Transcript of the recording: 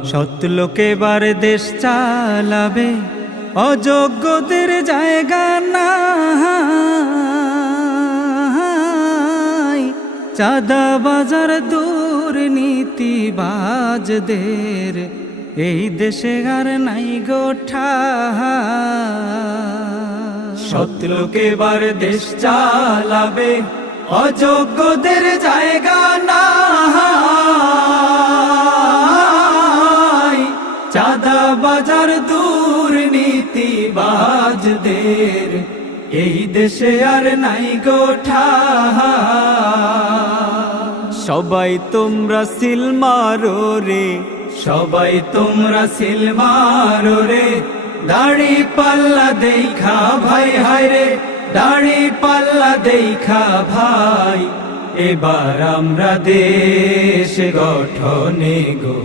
সৎ লোকে বার দেশ চালাবে, অযোগ্যদের জায়গা নাই। চাঁদাবাজার দুর্নীতিবাজদের এই দেশে আর নাই গো ঠাঁই। সৎ লোকে বার দেশ চালাবে, অযোগ্যদের জায়গা নাই। চাঁদাবাজার দুর্নীতিবাজদের এই দেশে আর নাই গো ঠাঁই। সবাই তোমরা সিল মারো রে, সবাই তোমরা সিল মারো রে, দাড়ি পাল্লা দেখা ভাই, হায় রে দাড়ি পাল্লা দেখা ভাই। এবার আমরা দেশ গঠনে গো